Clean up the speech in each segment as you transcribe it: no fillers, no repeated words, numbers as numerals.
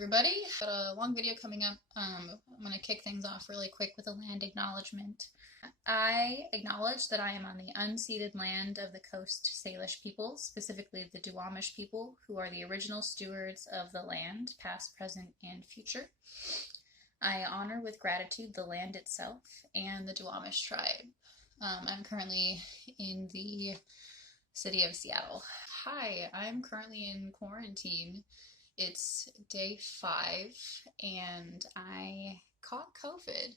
everybody. Got a long video coming up. I'm going to kick things off really quick with a land acknowledgement. I acknowledge that I am on the unceded land of the Coast Salish people, specifically the Duwamish people, who are the original stewards of the land, past, present, and future. I honor with gratitude the land itself and the Duwamish tribe. I'm currently in the city of Seattle. Hi, I'm currently in quarantine. It's day 5 and I caught COVID.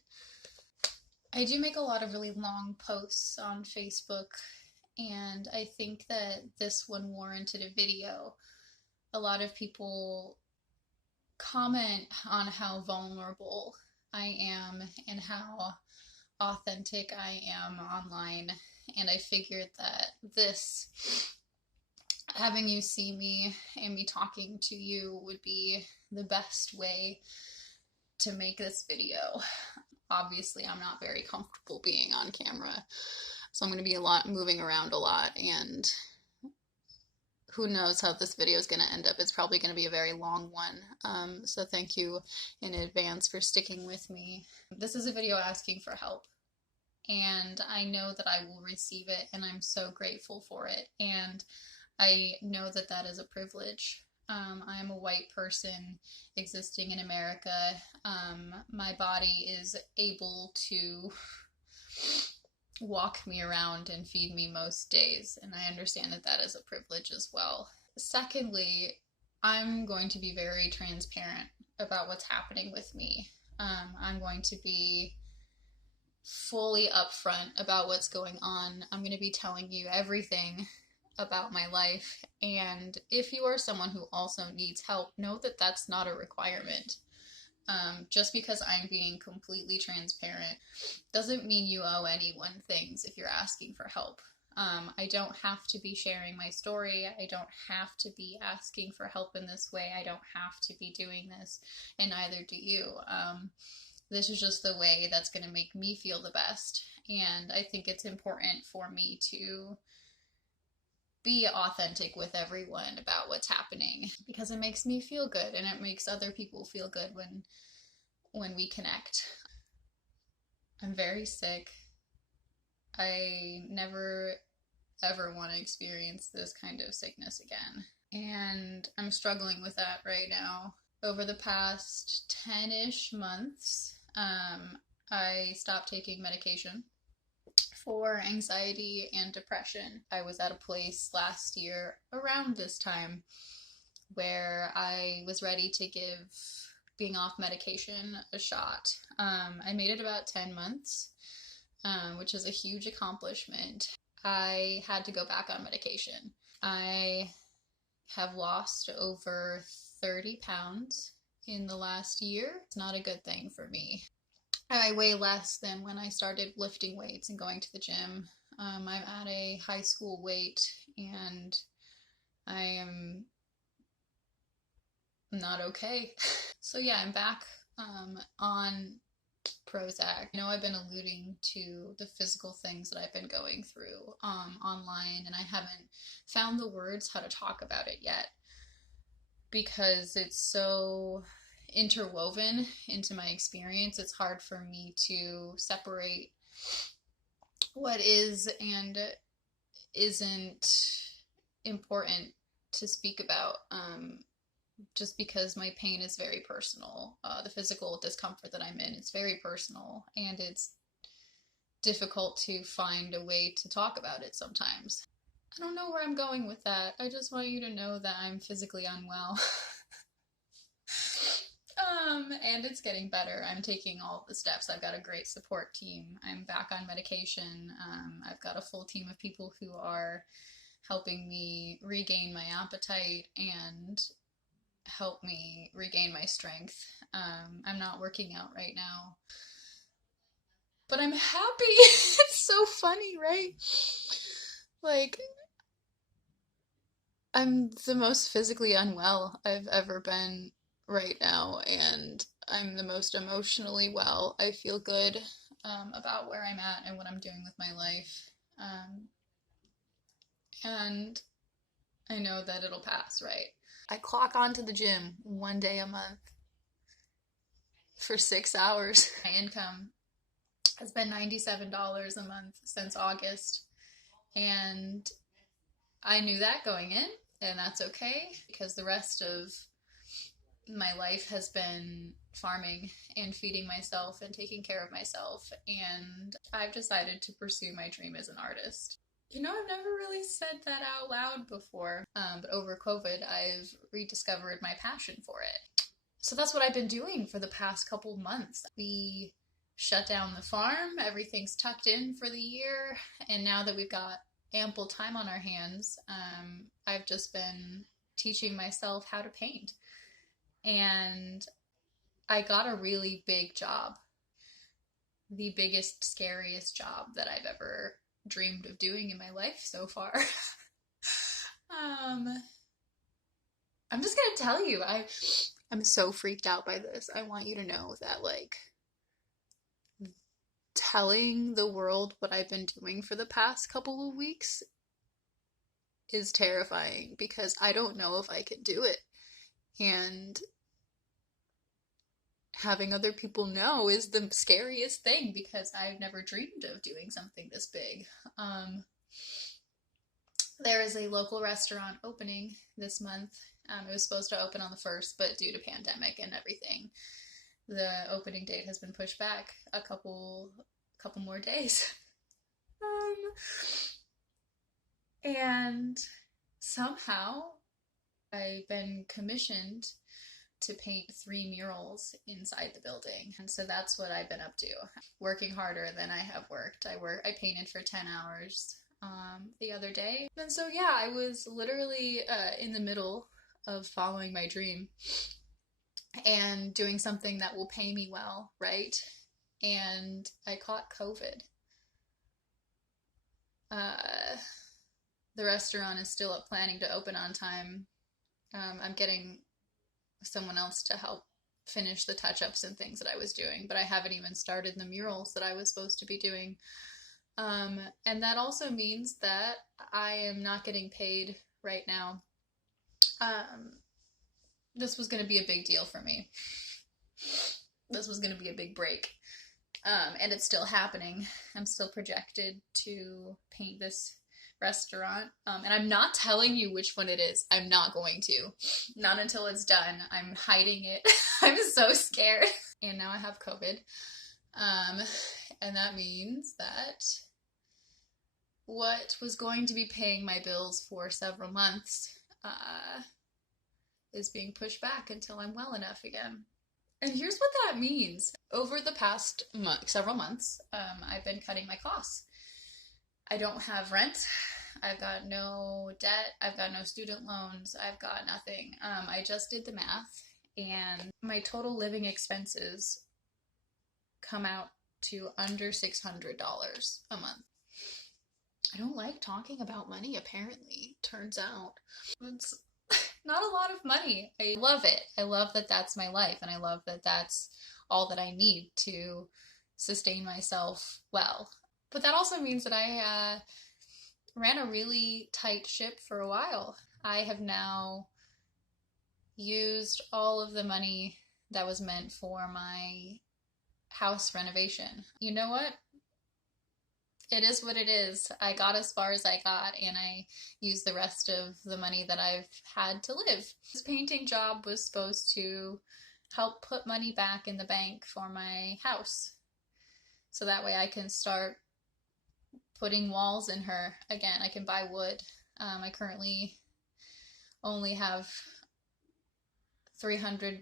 I do make a lot of really long posts on Facebook, and I think that this one warranted a video. A lot of people comment on how vulnerable I am and how authentic I am online, and I figured that having you see me and me talking to you would be the best way to make this video. Obviously, I'm not very comfortable being on camera, so I'm going to be moving around a lot, and who knows how this video is going to end up. It's probably going to be a very long one, so thank you in advance for sticking with me. This is a video asking for help, and I know that I will receive it, and I'm so grateful for it, and I know that that is a privilege. I am a white person existing in America. My body is able to walk me around and feed me most days, and I understand that that is a privilege as well. Secondly, I'm going to be very transparent about what's happening with me. I'm going to be fully upfront about what's going on. I'm going to be telling you everything about my life, and if you are someone who also needs help, know that that's not a requirement. Just because I'm being completely transparent doesn't mean you owe anyone things if you're asking for help. I don't have to be sharing my story. I don't have to be asking for help in this way. I don't have to be doing this, and neither do you. This is just the way that's going to make me feel the best, and I think it's important for me to be authentic with everyone about what's happening, because it makes me feel good and it makes other people feel good when we connect. I'm very sick. I never ever want to experience this kind of sickness again, and I'm struggling with that right now. Over the past 10-ish months, I stopped taking medication for anxiety and depression. I was at a place last year around this time where I was ready to give being off medication a shot. I made it about 10 months, which is a huge accomplishment. I had to go back on medication. I have lost over 30 pounds in the last year. It's not a good thing for me. I weigh less than when I started lifting weights and going to the gym. I'm at a high school weight, and I am not okay. So yeah, I'm back on Prozac. I know I've been alluding to the physical things that I've been going through online, and I haven't found the words how to talk about it yet, because it's so interwoven into my experience. It's hard for me to separate what is and isn't important to speak about, just because my pain is very personal. The physical discomfort that I'm in is very personal, and it's difficult to find a way to talk about it sometimes. I don't know where I'm going with that. I just want you to know that I'm physically unwell. And it's getting better. I'm taking all the steps. I've got a great support team. I'm back on medication. I've got a full team of people who are helping me regain my appetite and help me regain my strength. I'm not working out right now, but I'm happy. It's so funny, right? Like, I'm the most physically unwell I've ever been right now, and I'm the most emotionally well. I feel good about where I'm at and what I'm doing with my life, and I know that it'll pass, right? I clock onto the gym one day a month, for 6 hours. My income has been $97 a month since August, and I knew that going in, and that's okay because the rest of my life has been farming and feeding myself and taking care of myself, and I've decided to pursue my dream as an artist. You know, I've never really said that out loud before, but over COVID, I've rediscovered my passion for it. So that's what I've been doing for the past couple months. We shut down the farm, everything's tucked in for the year, and now that we've got ample time on our hands, I've just been teaching myself how to paint. And I got a really big job. The biggest, scariest job that I've ever dreamed of doing in my life so far. I'm just gonna tell you, I'm so freaked out by this. I want you to know that, like, telling the world what I've been doing for the past couple of weeks is terrifying because I don't know if I can do it. And having other people know is the scariest thing because I've never dreamed of doing something this big. There is a local restaurant opening this month. It was supposed to open on the 1st, but due to pandemic and everything, the opening date has been pushed back a couple more days. And somehow I've been commissioned to paint 3 murals inside the building. And so that's what I've been up to. Working harder than I have worked. I painted for 10 hours the other day. And so yeah, I was literally in the middle of following my dream and doing something that will pay me well, right? And I caught COVID. The restaurant is still planning to open on time. I'm getting someone else to help finish the touch-ups and things that I was doing, but I haven't even started the murals that I was supposed to be doing. And that also means that I am not getting paid right now. This was going to be a big deal for me. This was going to be a big break. And it's still happening. I'm still projected to paint this restaurant. And I'm not telling you which one it is. I'm not going to. Not until it's done. I'm hiding it. I'm so scared. And now I have COVID. And that means that what was going to be paying my bills for several months is being pushed back until I'm well enough again. And here's what that means. Over the past several months, I've been cutting my costs. I don't have rent. I've got no debt. I've got no student loans. I've got nothing. I just did the math, and my total living expenses come out to under $600 a month. I don't like talking about money, apparently. Turns out. It's not a lot of money. I love it. I love that that's my life, and I love that that's all that I need to sustain myself well. But that also means that I ran a really tight ship for a while. I have now used all of the money that was meant for my house renovation. You know what? It is what it is. I got as far as I got, and I used the rest of the money that I've had to live. This painting job was supposed to help put money back in the bank for my house, so that way I can start putting walls in her again. I can buy wood. I currently only have $300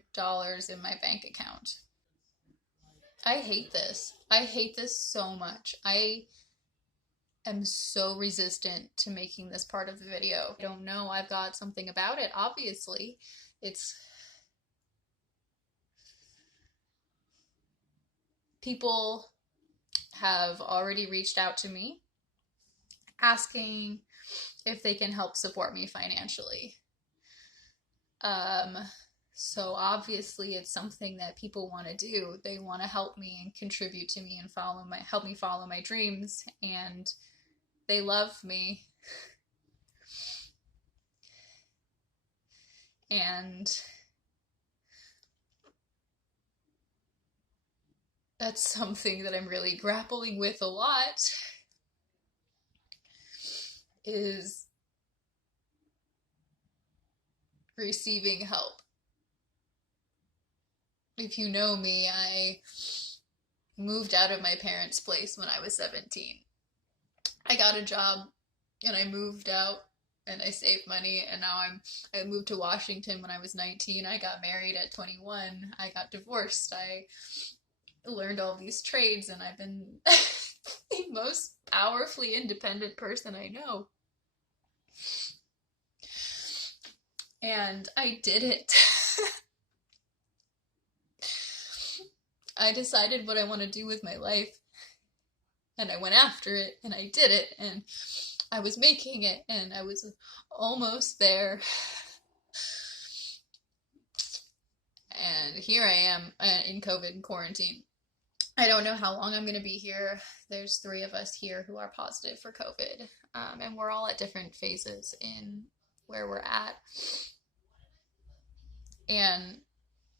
in my bank account. I hate this. I hate this so much. I am so resistant to making this part of the video. I don't know. I've got something about it, obviously. People have already reached out to me asking if they can help support me financially. So obviously it's something that people want to do. They want to help me and contribute to me and help me follow my dreams, and they love me. And that's something that I'm really grappling with a lot, is receiving help. If you know me, I moved out of my parents' place when I was 17. I got a job and I moved out and I saved money, and now I moved to Washington when I was 19. I got married at 21. I got divorced. I learned all these trades, and I've been the most powerfully independent person I know. And I did it. I decided what I want to do with my life, and I went after it, and I did it, and I was making it, and I was almost there. And here I am in COVID quarantine. I don't know how long I'm going to be here. There's 3 of us here who are positive for COVID, and we're all at different phases in where we're at. And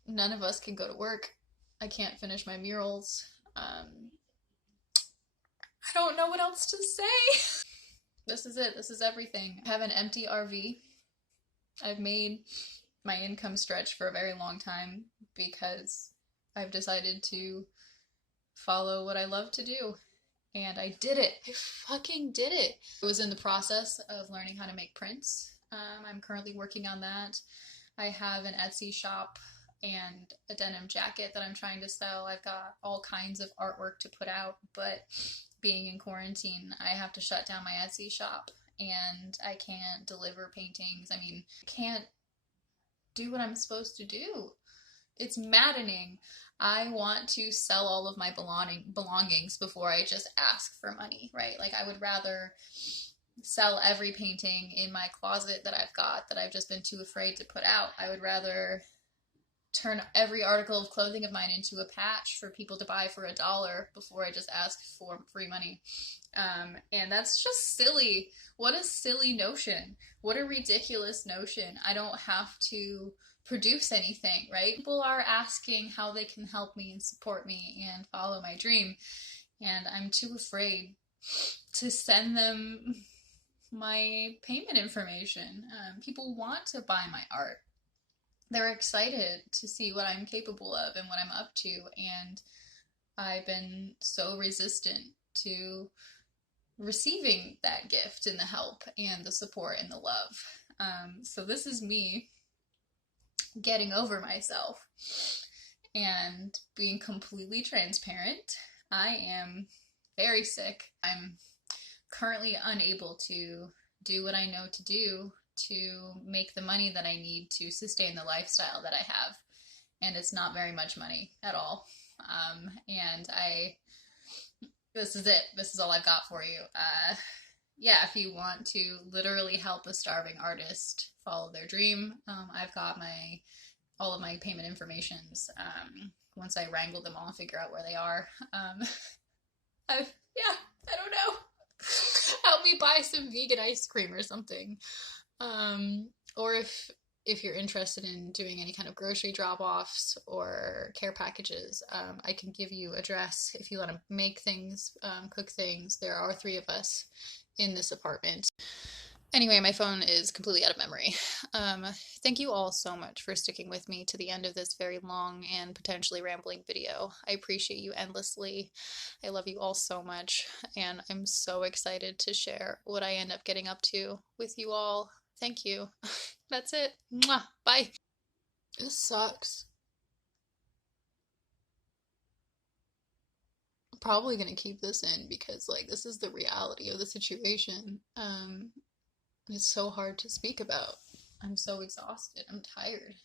none of us can go to work. I can't finish my murals. I don't know what else to say. This is it. This is everything. I have an empty RV. I've made my income stretch for a very long time because I've decided to follow what I love to do. And I did it. I fucking did it. I was in the process of learning how to make prints. I'm currently working on that. I have an Etsy shop and a denim jacket that I'm trying to sell. I've got all kinds of artwork to put out, but being in quarantine, I have to shut down my Etsy shop and I can't deliver paintings. I mean, I can't do what I'm supposed to do. It's maddening. I want to sell all of my belongings before I just ask for money, right? Like, I would rather sell every painting in my closet that I've got that I've just been too afraid to put out. I would rather turn every article of clothing of mine into a patch for people to buy for $1 before I just ask for free money. And that's just silly. What a silly notion. What a ridiculous notion. I don't have to produce anything, right? People are asking how they can help me and support me and follow my dream, and I'm too afraid to send them my payment information. People want to buy my art. They're excited to see what I'm capable of and what I'm up to, and I've been so resistant to receiving that gift and the help and the support and the love. So this is me getting over myself and being completely transparent. I am very sick. I'm currently unable to do what I know to do to make the money that I need to sustain the lifestyle that I have. And it's not very much money at all. And this is it. This is all I've got for you. Yeah, if you want to literally help a starving artist follow their dream, I've got all of my payment informations. Once I wrangle them all and figure out where they are. I don't know. Help me buy some vegan ice cream or something. Or if you're interested in doing any kind of grocery drop-offs or care packages, I can give you a address if you want to make things, cook things. There are 3 of us in this apartment. Anyway, my phone is completely out of memory. Thank you all so much for sticking with me to the end of this very long and potentially rambling video. I appreciate you endlessly. I love you all so much, and I'm so excited to share what I end up getting up to with you all. Thank you. That's it. Mwah. Bye. This sucks. I'm probably gonna keep this in because, like, this is the reality of the situation. It's so hard to speak about. I'm so exhausted. I'm tired.